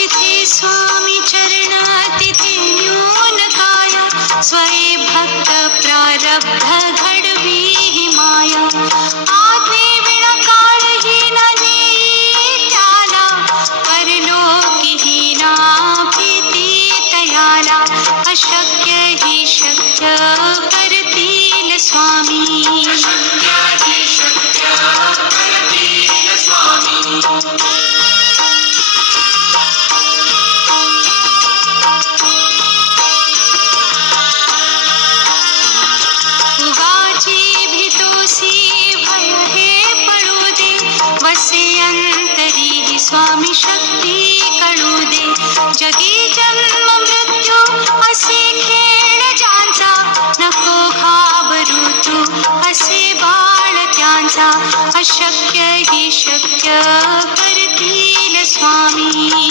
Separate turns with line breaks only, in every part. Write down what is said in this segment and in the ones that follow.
चिते स्वामी चरणातिथि न्यूनकाया स्वये भक्त प्रारब्ध घडवी माया। वर्षेयन्तरीः स्वामी शक्ति कळुदे जगे जन्म मृत्यु, असी खेण ज्यांचा। नको घाबरू तू असे बाळ त्यांचा। अशक्य ही शक्य करतील स्वामी।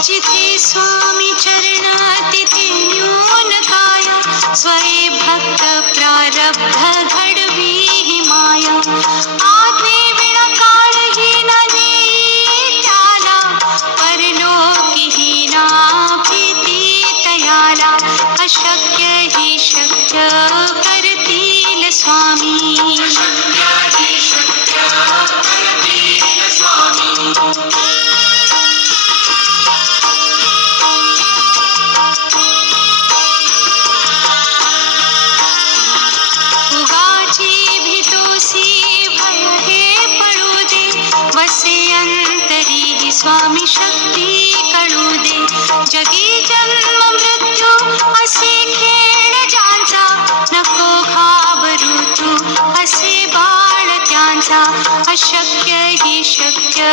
पूजिते स्वामी चरणातिथि न्यूनकाय स्वये भक्त प्रारब्ध स्वामी शक्ति कळुदे जगी जन्म मृत्यु, असे खेळ जानसा नको घाबरू तू असे बाळ त्यांचा। अशक्य ही शक्य।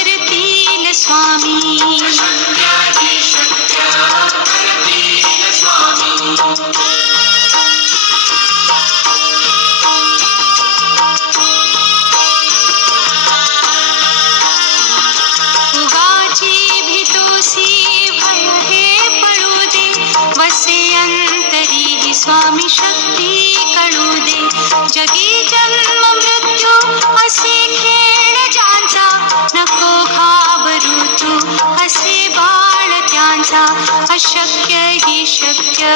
स्वामी शक्ति कळू दे। जगी जन्म मृत्यु, असे खेळ ज्यांचा। नको घाबरू तू असे बाळ त्यांचा। अशक्य ही शक्य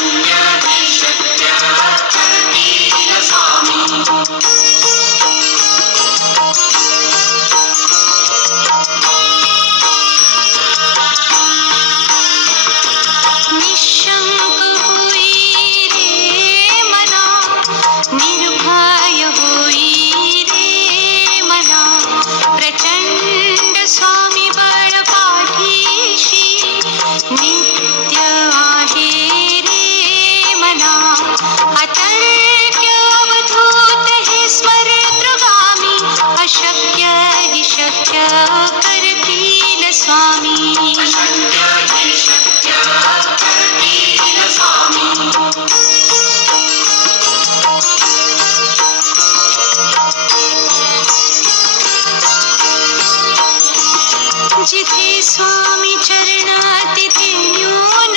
जिथे स्वामी चरण तिथे न्यून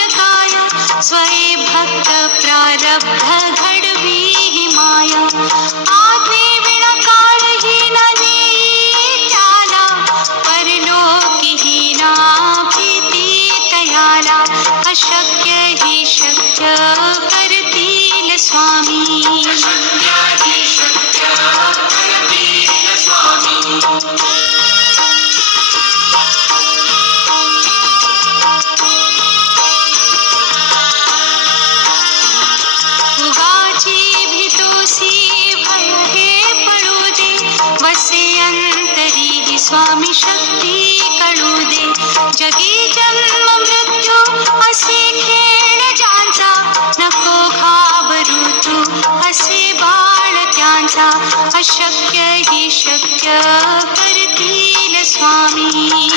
स्वये भक्त प्रारब्ध घडवी माया। आत्मे काल काळही न नेई त्याला परलोकी ही ना भीती तयाला अशक्य शक्ती कळू दे। जगी जन्म मृत्यू, असे खेळ ज्यांचा। नको घाबरू तू, असे बाळ त्यांचा। अशक्य ही शक्य करतील स्वामी।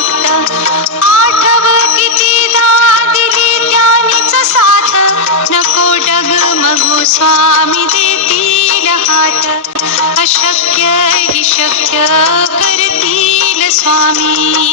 स्वामी आठव कितीदा दिली त्यानीच साथ. नको डग मगू स्वामी देतील हात. अशक्य हि शक्य करतील स्वामी.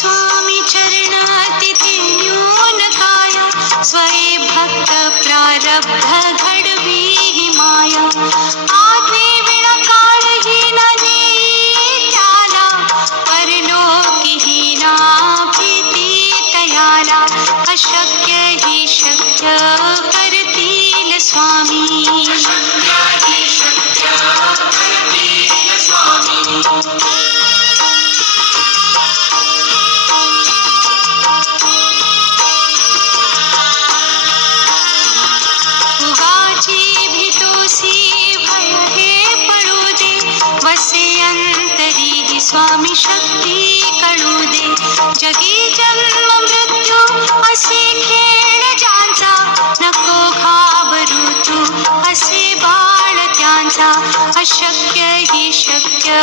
स्वामी चरणातिथि तिथे न्यून स्वये भक्त प्रारब्ध घडवी माया। ही स्वामी शक्ती कळू दे जगी जन्म मृत्यु, असे खेळ ज्यांचा। नको घाबरू तू असे ही शक्य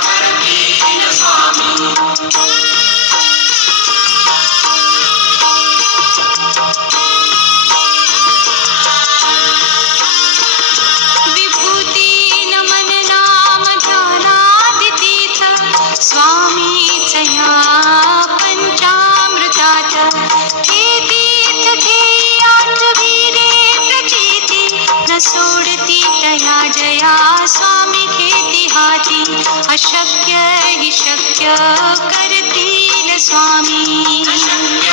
अशक्य हि शक्य करतील स्वामी।
शक्य